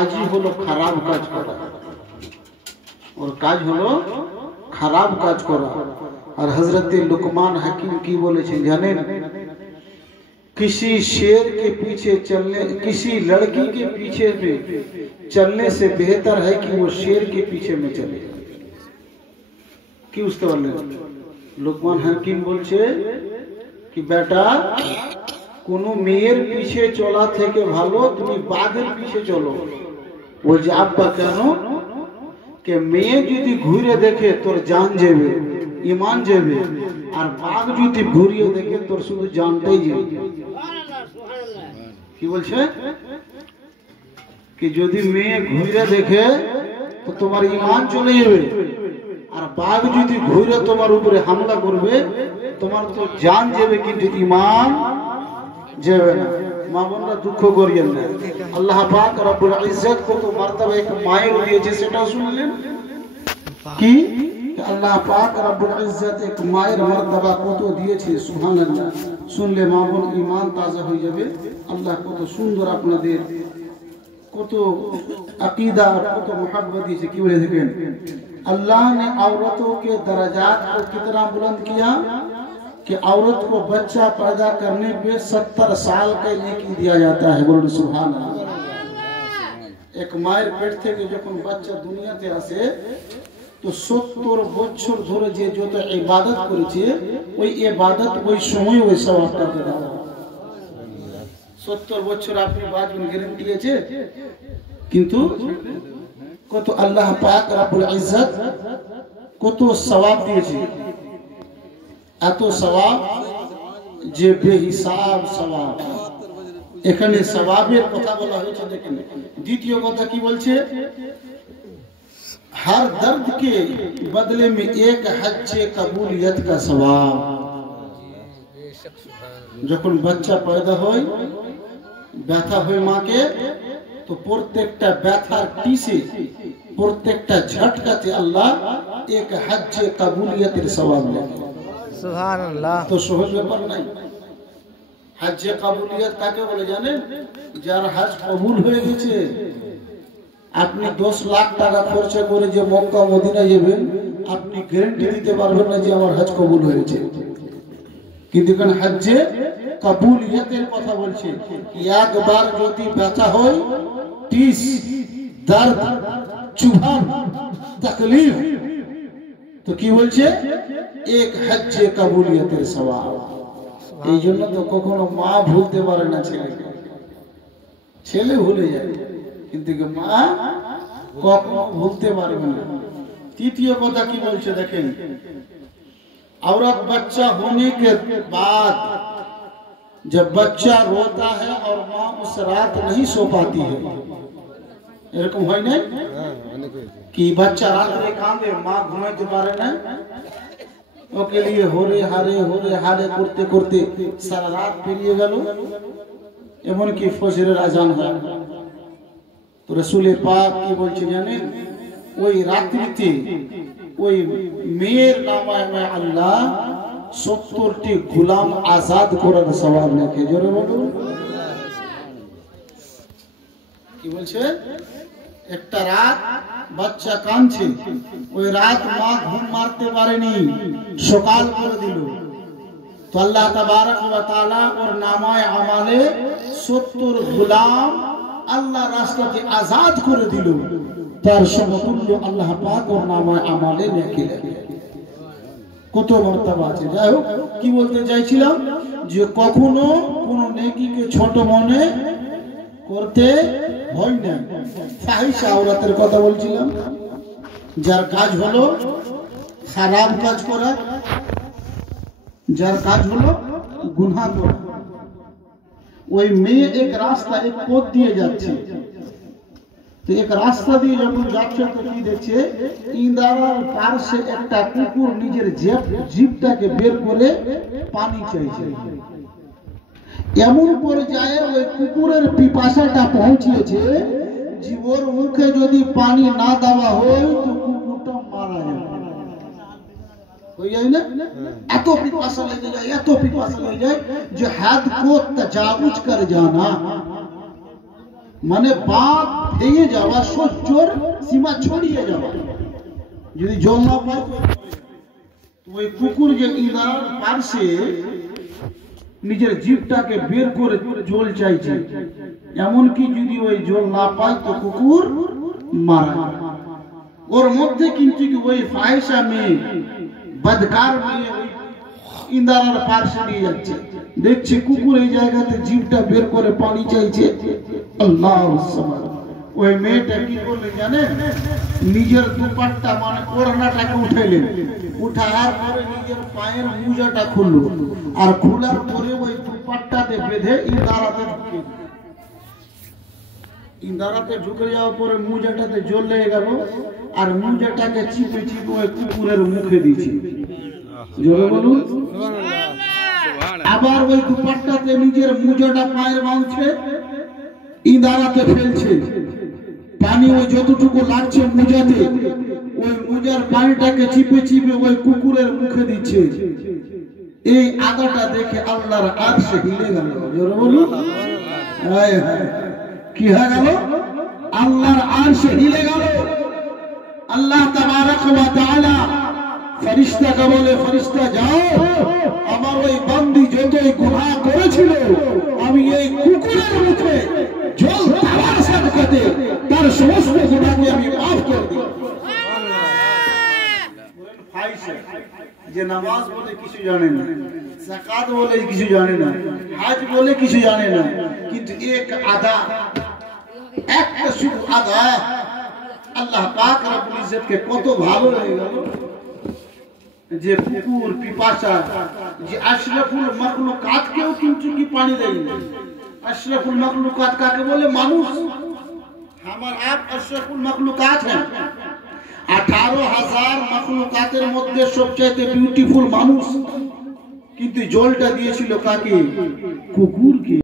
কাজই হলো খারাপ কাজ করা, ওর কাজ হলো খারাপ কাজ করা। আর হযরত लुकमान हकीम की বলেছেন জানেন, किसी शेर के पीछे चलने, किसी लड़की के पीछे में चलने से बेहतर है कि वो शेर के पीछे में चले। কি বুঝতে পারলেন? লুকমান হাকিম বলছে কি বেটা, কোন মেয়ের পিছে চলা থেকে ভালো তুমি বাঘের পিছে চলো। বলছে আব্বা কেন? কে মেয়ে যদি ঘুরে দেখে তোর জান যাবে, ইমান যাবে, আর বাঘ যদি ঘুরিয়ে দেখে তোর শুধু জানটাই যাবে। কি বলছে? কি যদি মেয়ে ঘুরে দেখে তো তোমার ইমান চলে যাবে, আর বাঘ যদি ঘুরে তোমার উপরে হামলা করবে তোমার তো জান যাবে কিন্তু ইমান যাবে না। মা বোনরা দুঃখ করিয়েন না, আল্লাহ পাক রব্বুল ইজ্জত কত মর্তবা এক মায়ের দিয়েছে সেটা শুনলেন কি? আল্লাহ পাক রব্বুল ইজ্জত এক মায়ের মর্তবা কত দিয়েছে, সুবহানাল্লাহ। শুনলে মা বোন ঈমান তাজা হয়ে যাবে। আল্লাহ কত সুন্দর আপনাদের কত अकीदा कत मोहब्बत दिए। कि बोले देखें, अल्लाह ने औरतों के दर्जात को कितना बुलंद किया कि औरत को बच्चा पैदा करने पे 70 साल का नेकी दिया जाता है। बोलो सुभान अल्लाह। एक मायर पेट থেকে যখন বাচ্চা দুনিয়াতে আসে তো 70 বছর ধরে যে যত ইবাদত করেছে ওই ইবাদত ওই সময় ওই সওয়াবটা দেওয়া হয়। 70 বছর আপনি বাঁচবেন গ্যারান্টি আছে, কিন্তু কত আল্লাহ পাক রব্বুল ইজ্জত কত সওয়াব দিয়েছে, এত সওয়াব যে বেহিসাব সওয়াব। এখানে সওয়াবের কথা বলা হয়েছে। দেখেন দ্বিতীয় কথা কি বলছে, हर दर्द के बदले में एक हज कबूलियत का सवाब। যখন বাচ্চা পয়দা হয় ব্যথা হয় মাকে, তো প্রত্যেকটা ব্যথার টিসে প্রত্যেকটা ঝটকাতে আল্লাহ এক হজ কবুলিয়তের সওয়াব লেখে। সুবহানাল্লাহ। তো সহজ ব্যাপার নাই। হজ কবুলিয়ত কাকে বলে জানেন? যার হজ কবুল হয়ে গেছে। আপনি 10 লাখ টাকা খরচ করে যে মক্কা মদিনা যাবেন, আপনি গ্যারান্টি দিতে পারবেন না যে আমার হজ কবুল হয়েছে। কিন্তু কোন হজ্জে কবুলিয়তের কথা বলছে, একবার যদি ব্যথা হয়, টিস, দর্দ, চুভান, তকলিফ, তো কি বলছে? এক হজ্জে কবুলিয়তের সওয়াব। এই জন্য তো কখনো মা ভুলতে পারে না ছেলেকে। ছেলে ভুলে যায় কিন্তু মা কখনো ভুলতে পারবে না। তৃতীয় কথা কি বলছে দেখেন, औरत बच्चा होने के बाद जब बच्चा रोता है और माँ उस रात नहीं सो पाती है, এরকম হয় না कि बच्चा रात में कांदे, माँ घुमाते पारे ना, ওকে लिए होरे हारे করতে করতে সারা রাত পেরিয়ে গেল, এমন কি ফজরের আজান হয়। তো রাসূল পাক কি বলছে জানেন? ওই রাত্রিতে ওই মেয়ের নামায় আল্লাহ 70টি গোলাম আজাদ করার সওয়াব লেখে। জোরে বলুন। কি বলছে? একটা রাত বাচ্চা কাঁদছে, ওই রাত মা ঘুম মারতে পারেনি, সকাল করে দিল, তো আল্লাহ তাবারক ওয়া তাআলা ওর নামায় আমালে 70 গোলাম আল্লাহ রাস্তাতে আজাদ করে দিল। তার সমতুল্য আল্লাহ পাক ওর নামায় আমালে লিখে লেখে। কত মর্তবা আছে। যাই হোক, কি বলতে চাইছিলাম যে কখনো কোনো নেকিকে ছোট মনে করতে হয় না। ফাহিশা আওরাতের কথা বলছিলাম, যার কাজ হলো খারাপ কাজ করা, যার কাজ হলো গুনাহ করা। ওই মেয়ে এক রাস্তা এক পথ দিয়ে যাচ্ছে, তো এক রাস্তা দিয়ে যখন যাচ্ছে তো কি দেখছে, ইন্দারার পাশে একটা কুকুর নিজের জিভটাকে বের করে পানি চাইছে। এমন পর্যায়ে ওই কুকুরের পিপাসাটা পৌঁছেছে যে ওর মুখে যদি পানি না দেওয়া হয় তো কুকুরটা মারা যাবে। হয়ে যায় না? এত পিপাসা লেগে যায়, এত পিপাসা লেগে যায় যে হাদ কো তজাউজ কর জানা। মানে বাঁধ ভেঙে যাওয়া, সহ্যর সীমা ছড়িয়ে যাওয়া। যদি জল না পায় ওই কুকুর যে ইঁদার পার্শ্বে নিজের জীবটাকে বের করে জল চাইছে, এমনকি যদি ওই জল না পায় তো কুকুর মারা। ওর মধ্যে কিন্তু ওই ফাহিশা মেয়ে, বদকার মেয়ে ওই ইঁদারার পার্শ্বে নিয়ে যাচ্ছে, দেখছে কুকুর এই জায়গাতে জীবটা বের করে পানি চাইছে। আল্লাহু আকবার। ওই মেয়েটা কি করলে জানেন? নিজের দুপাট্টা মানে ওড়নাটাকে উঠাইলেন, উঠার পরে নিজের পায়ের মোজাটা খুললো, আর খোলার পরে ওই দুপাট্টাতে বেঁধে ইঁদারাতে ঢুকে যাওয়ার পরে মোজাটাতে জল লেগে গেল, আর মোজাটাকে চিপে চিপে ওই কুকুরের মুখে দিয়েছে। জোরে বলুন। আবার ওই দুপাট্টাতে নিজের মোজাটা পায়ের বাঁধছে, ইঁদারাতে ফেলছে, পানি ওই যতটুকু লাগছে মোজাতে, ওই মোজার পানিটাকে চিপে চিপে ওই কুকুরের মুখে দিচ্ছে। এই আদাটা দেখে আল্লাহর আরশ হিলে গেল। জোরে বলুন। হায় হায়, কি হয়ে গেল? আল্লাহর আরশ হিলে গেল। আল্লাহ তাবারক ওয়া তাআলা ফেরেশতাকে বলে, ফেরেশতা যাও, আমার ওই বান্দি যতই গুনাহ করেছিল আমি এই কুকুরের মুখে জল দেওয়ার সাথে তার সমস্ত গুনাহকে আমি মাফ করে দিই। যে নামাজ বলে কিছু জানে না, যাকাত বলে কিছু জানে না, হজ বলে কিছু জানে না, কিন্তু একটা শুধু আদা আল্লাহ পাক রব্বুল ইজ্জতকে কত ভালো লেগে গেল যে কুকুর পিপাসা, যে আশরাফুল মাখলুকাতকেও কিন্তু কি পানি দেয়নি। अशरफुल मखलूकात काके बोले? मानुष। हमार आप अशरफुल मखलूकात हैं। 18,000 मखलूकातेर मध्य सबचेয়ে বিউটিফুল মানুষ, কিন্তু জলটা দিয়েছিল কাকে? কুকুরকে।